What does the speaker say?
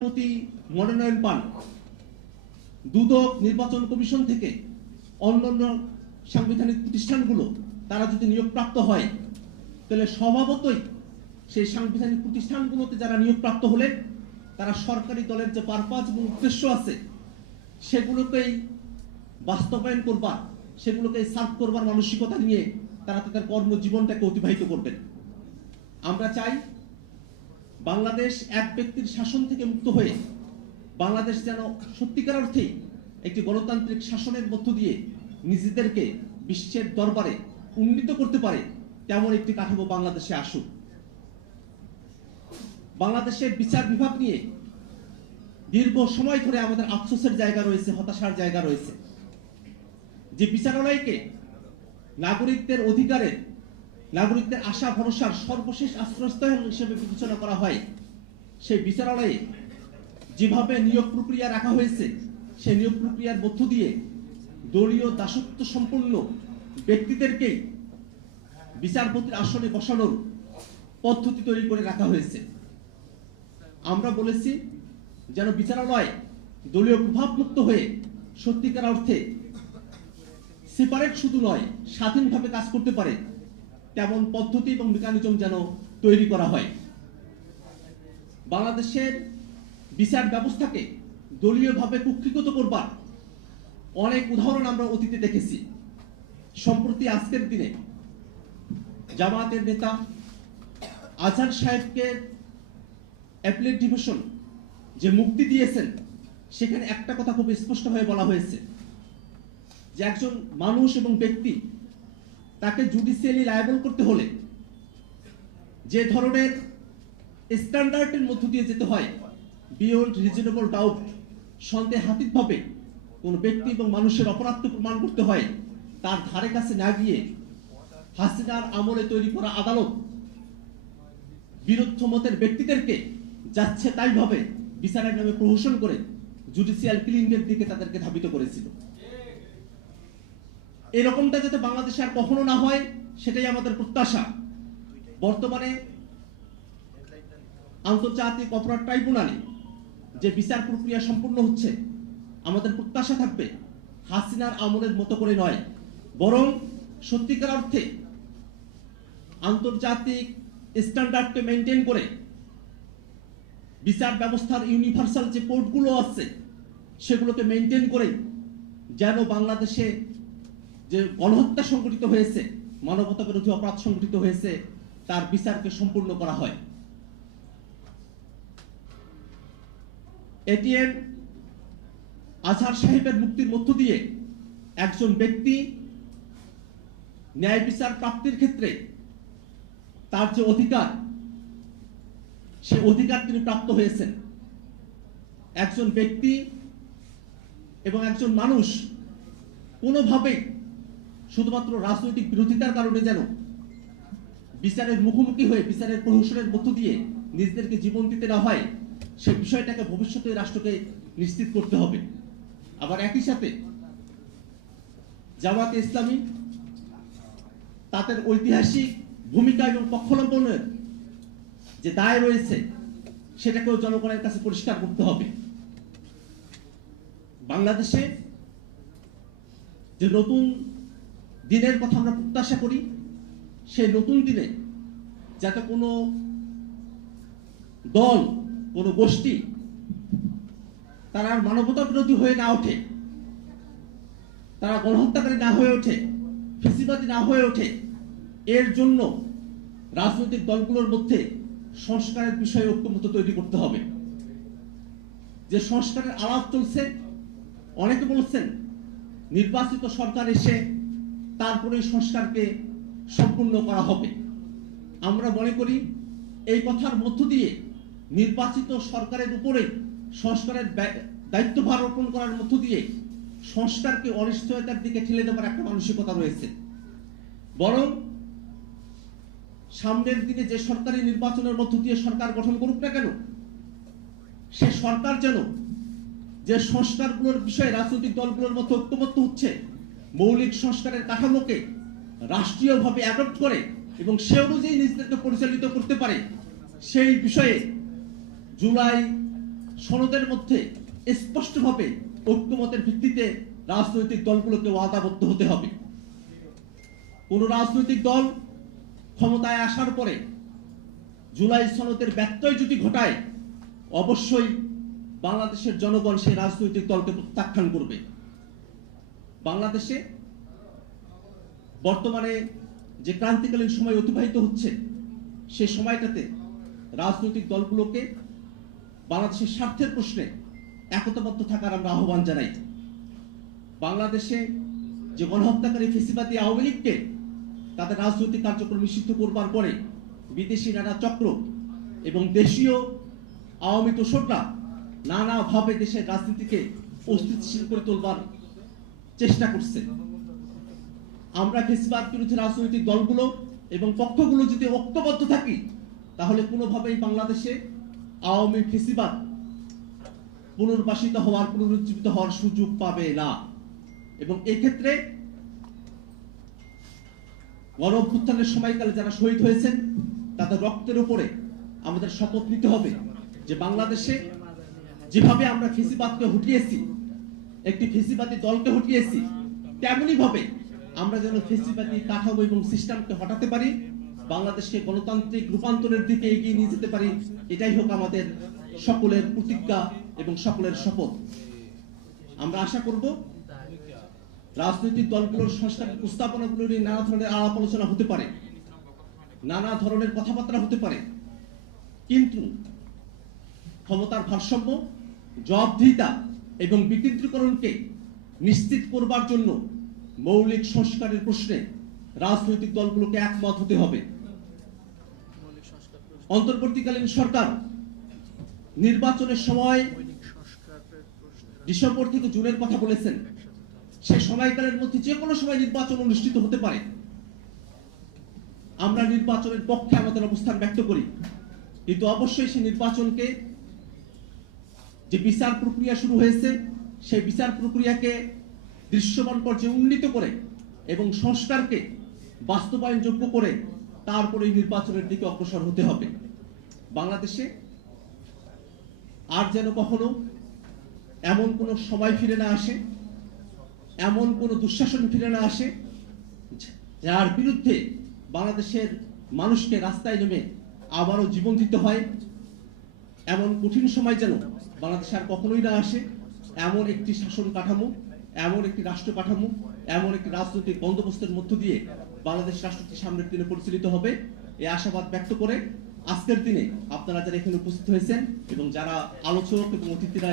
প্রতি মনোনয়ন পান। দুদক নির্বাচন কমিশন থেকে অন্যান্য সাংবিধানিক প্রতিষ্ঠানগুলো তারা যদি নিয়োগপ্রাপ্ত হয়, তাহলে স্বভাবতই সেই সাংবিধানিক প্রতিষ্ঠানগুলোতে যারা নিয়োগপ্রাপ্ত হলেন তারা সরকারি দলের যে পারপাস এবং উদ্দেশ্য আছে, সেগুলোকেই বাস্তবায়ন করবার সেগুলোকে সার্ভ করবার মানসিকতা নিয়ে তারা তাদের কর্মজীবনটাকে অতিবাহিত করবেন। আমরা চাই বাংলাদেশ এক ব্যক্তির শাসন থেকে মুক্ত হয়ে বাংলাদেশ যেন সত্যিকার অর্থেই একটি গণতান্ত্রিক শাসনের মধ্য দিয়ে নিজেদেরকে বিশ্বের দরবারে উন্নীত করতে পারে, তেমন একটি কাঠামো বাংলাদেশে আসুক। বাংলাদেশের বিচার বিভাগ নিয়ে দীর্ঘ সময় ধরে আমাদের আফসোসের জায়গা রয়েছে, হতাশার জায়গা রয়েছে। যে বিচারালয়কে নাগরিকদের অধিকারের নাগরিকদের আশা, ভরসার সর্বশেষ আশ্রয়স্থল হিসেবে বিবেচনা করা হয়। সেই বিচারালয়ে যেভাবে নিয়োগ প্রক্রিয়া রাখা হয়েছে, সেই নিয়োগ প্রক্রিয়ার মধ্য দিয়ে দলীয় দাসত্ব সম্পন্ন ব্যক্তিদেরকেই বিচারপতির আসনে বসানোর পদ্ধতি তৈরি করে রাখা হয়েছে। আমরা বলেছি যেন বিচারালয় দলীয় প্রভাবমুক্ত হয়ে সত্যিকার অর্থে সেপারেট শুধু নয়, স্বাধীনভাবে কাজ করতে পারে। তেমন পদ্ধতি এবং মেকানিজম যেন তৈরি করা হয়। বাংলাদেশের বিচার ব্যবস্থাকে দলীয়ভাবে কুক্ষিগত করবার অনেক উদাহরণ আমরা অতীতে দেখেছি। সম্প্রতি আজকের দিনে জামাতের নেতা আজহার সাহেবকে অ্যাপিলেট ডিভিশন যে মুক্তি দিয়েছেন, সেখানে একটা কথা খুব স্পষ্টভাবে বলা হয়েছে যে একজন মানুষ এবং ব্যক্তি তাকে জুডিশিয়ালি লায়াবল করতে হলে যে ধরনের স্ট্যান্ডার্ডের মধ্য দিয়ে যেতে হয় বিয়ন্ড রিজনেবল ডাউট সন্দেহাতীতভাবে কোন ব্যক্তি এবং মানুষের অপরাধ প্রমাণ করতে হয়, তার ধারে কাছে না গিয়ে হাসিনার আমলে তৈরি করা আদালত বিরুদ্ধ মতের ব্যক্তিদেরকে যাচ্ছে তাই ভাবে বিচারের নামে প্রহসন করে জুডিশিয়াল কিলিংয়ের দিকে তাদেরকে ধাবিত করেছিল। এরকমটা যাতে বাংলাদেশে আর কখনো না হয়, সেটাই আমাদের প্রত্যাশা। বর্তমানে আন্তর্জাতিক অপরাধ ট্রাইব্যুনালে যে বিচার প্রক্রিয়া সম্পূর্ণ হচ্ছে, আমাদের প্রত্যাশা থাকবে হাসিনার আমলের মতো করে নয়। বরং সত্যিকার অর্থে আন্তর্জাতিক স্ট্যান্ডার্ডকে মেনটেন করে বিচার ব্যবস্থার ইউনিভার্সাল যে কোর্টগুলো আছে, সেগুলোকে মেনটেন করে যেন বাংলাদেশে যে গণহত্যা সংঘটিত হয়েছে মানবতা বিরোধী অপরাধ সংঘটিত হয়েছে, তার বিচারকে সম্পূর্ণ করা হয়। এটিএম আজহার সাহেবের মুক্তির মধ্য দিয়ে একজন ব্যক্তি ন্যায় বিচার প্রাপ্তির ক্ষেত্রে তার যে অধিকার, সে অধিকার তিনি প্রাপ্ত হয়েছেন। একজন ব্যক্তি এবং একজন মানুষ কোনোভাবেই শুধুমাত্র রাজনৈতিক বিরোধিতার কারণে যেন বিচারের মুখোমুখি হয়ে, বিচারের প্রহসনের মধ্য দিয়ে নিজেদেরকে জীবন দিতে না হয়, সে বিষয়টাকে ভবিষ্যতে রাষ্ট্রকে নিশ্চিত করতে হবে। আবার একই সাথে জামাতে ইসলামী তাদের ঐতিহাসিক ভূমিকা এবং পক্ষলম্বনের যে দায় রয়েছে, সেটাকেও জনগণের কাছে পরিষ্কার করতে হবে। বাংলাদেশে যে নতুন দিনের কথা আমরা প্রত্যাশা করি সেই নতুন দিনে যাতে কোনো দল, কোনো গোষ্ঠী তারা মানবতা বিরোধী হয়ে না ওঠে, তারা গণহত্যাকারী না হয়ে ওঠে, ফেসিবাদী না হয়ে ওঠে, এর জন্য রাজনৈতিক দলগুলোর মধ্যে সংস্কারের বিষয়ে ঐক্যমত তৈরি করতে হবে। যে সংস্কারের আলাপ চলছে, অনেকে বলছেন, নির্বাচিত সরকার এসে তারপরে সংস্কারকে সম্পূর্ণ করা হবে। আমরা মনে করি, এই কথার মধ্য দিয়ে নির্বাচিত সরকারের উপরে সংস্কারের দায়িত্বভার অর্পণ করার মধ্য দিয়ে সংস্কারকে অনিশ্চয়তার দিকে ঠেলে দেওয়ার একটা মানসিকতা রয়েছে। বরং সামনের দিনে যে সরকারি নির্বাচনের মধ্য দিয়ে সরকার গঠন করুক না কেন, সে সরকার যেন যে সংস্কারগুলোর বিষয়ে রাজনৈতিক দলগুলোর মধ্যে ঐক্যবদ্ধ হচ্ছে মৌলিক সংস্কারের কাঠামোকে রাষ্ট্রীয়ভাবে অ্যাডপ্ট করে এবং সে অনুযায়ী নিজেদেরকে পরিচালিত করতে পারে, সেই বিষয়ে জুলাই সনদের মধ্যে স্পষ্টভাবে ঐক্যমতের ভিত্তিতে রাজনৈতিক দলগুলোকে ওয়াদাবদ্ধ হতে হবে। কোন রাজনৈতিক দল ক্ষমতায় আসার পরে জুলাই সনদের ব্যত্যয় যদি ঘটায়, অবশ্যই বাংলাদেশের জনগণ সেই রাজনৈতিক দলকে প্রত্যাখ্যান করবে। বাংলাদেশে বর্তমানে যে ক্রান্তিকালীন সময় অতিবাহিত হচ্ছে, সে সময়টাতে রাজনৈতিক দলগুলোকে বাংলাদেশের স্বার্থের প্রশ্নে একতাবদ্ধ থাকার আমরা আহ্বান জানাই। বাংলাদেশে যে গণহত্যাকারী ফেসিবাদী আওয়ামী লীগকে তাদের রাজনৈতিক কার্যক্রম নিষিদ্ধ করবার পরে বিদেশি নানা চক্র এবং দেশীয় আওয়ামী তোষকরা নানাভাবে দেশের রাজনীতিকে অস্তিত্বশীল করে তোলবার চেষ্টা করছে। আমরা ফেসিবাদ বিরোধী রাজনৈতিক দলগুলো এবং পক্ষগুলো যদি ঐক্যবদ্ধ থাকি, তাহলে কোনোভাবেই বাংলাদেশে আওয়ামী ফেসিবাদ পুনর্বাসিত হওয়ার, পুনরুজ্জীবিত হওয়ার সুযোগ পাবে না। এবং এক্ষেত্রে গণ অভ্যুত্থানের সময়কালে যারা শহীদ হয়েছেন, তাদের রক্তের উপরে আমাদের শপথ নিতে হবে যে বাংলাদেশে যেভাবে আমরা ফেসিবাদকে হটিয়েছি একটি ফেসিবাদী দলকে হটিয়েছি। তেমনি ভাবে আমরা যেন ফেসিবাদী কাঠামো এবং সিস্টেমকে হটাতে পারি, বাংলাদেশকে গণতান্ত্রিক রূপান্তরের দিকে এগিয়ে নিয়ে যেতে পারি, এটাই হোক আমাদের সকলের প্রতিজ্ঞা এবং সকলের শপথ। আমরা আশা করব রাজনৈতিক দলগুলোর সংস্কার প্রস্তাবনাগুলো নিয়ে নানা ধরনের আলাপ আলোচনা হতে পারে, নানা ধরনের কথাবার্তা হতে পারে। কিন্তু ক্ষমতার ভারসাম্য, জবাবদিহিতা এবং বিকেন্দ্রীকরণকে নিশ্চিত করবার জন্য মৌলিক সংস্কারের প্রশ্নে রাজনৈতিক দলগুলোকে একমত হতে হবে। অন্তর্বর্তীকালীন সরকার নির্বাচনের সময় ডিসেম্বর থেকে জুনের কথা বলেছেন। সেই সময়কালের মধ্যে যে কোনো সময় নির্বাচন অনুষ্ঠিত হতে পারে। আমরা নির্বাচনের পক্ষে আমাদের অবস্থান ব্যক্ত করি। কিন্তু অবশ্যই সেই নির্বাচনকে যে বিচার প্রক্রিয়া শুরু হয়েছে, সেই বিচার প্রক্রিয়াকে দৃশ্যমান পর্যায়ে উন্নীত করে এবং সংস্কারকে বাস্তবায়নযোগ্য করে তারপরে নির্বাচনের দিকে অগ্রসর হতে হবে। বাংলাদেশে আর যেন কখনো এমন কোনো সময় ফিরে না আসে, এমন কোনো দুঃশাসন ফিরে না আসে, যার বিরুদ্ধে বাংলাদেশের মানুষকে রাস্তায় নেমে আবারও জীবন দিতে হয়। এমন কঠিন সময় যেন বাংলাদেশ আর কখনোই না আসে। এমন একটি শাসন কাঠামো, এমন একটি রাষ্ট্র কাঠামো, এমন একটি রাজনৈতিক বন্দোবস্তের মধ্য দিয়ে বাংলাদেশ রাষ্ট্রটি সামনের দিনে পরিচালিত হবে। এই আশাবাদ ব্যক্ত করে আজকের দিনে আপনারা যারা এখানে উপস্থিত হয়েছেন এবং যারা আলোচক এবং অতিথিরা